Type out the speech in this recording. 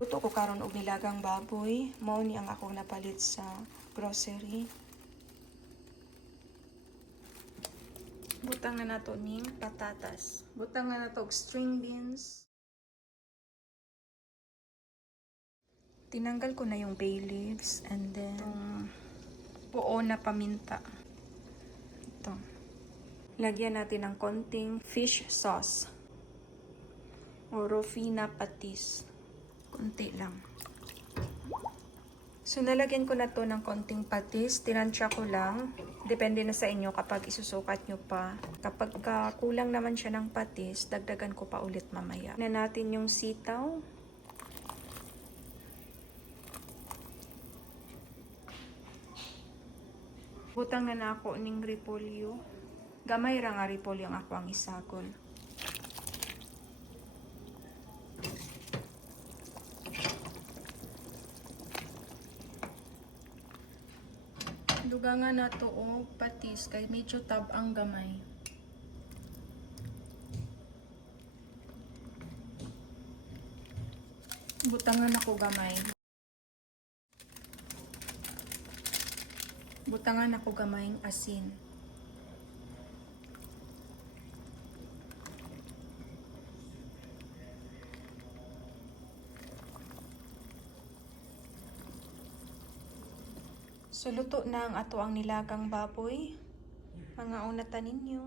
Luto ko karon og nilagang baboy. Mao ni ang akong napalit sa grocery. Butang na nato ning patatas. Butang na nato og string beans. Tinanggal ko na yung bay leaves and then buo na paminta. Ito. Lagyan natin ng konting fish sauce. O Rofina patis. Kunti lang. So, nalagyan ko na to ng konting patis. Tinansya ko lang. Depende na sa inyo kapag isusukat nyo pa. Kapag kulang naman siya ng patis, dagdagan ko pa ulit mamaya. Na natin yung sitaw. Butang na ako ning repolyo. Gamay ra nga repolyo ang ako ang isagol. Dugangan na to o patis kay medyo tab ang gamay. Butangan ako gamay. Butangan ako gamayng asin. So, luto na ang ato ang nilagang baboy. Mga unatan ninyo.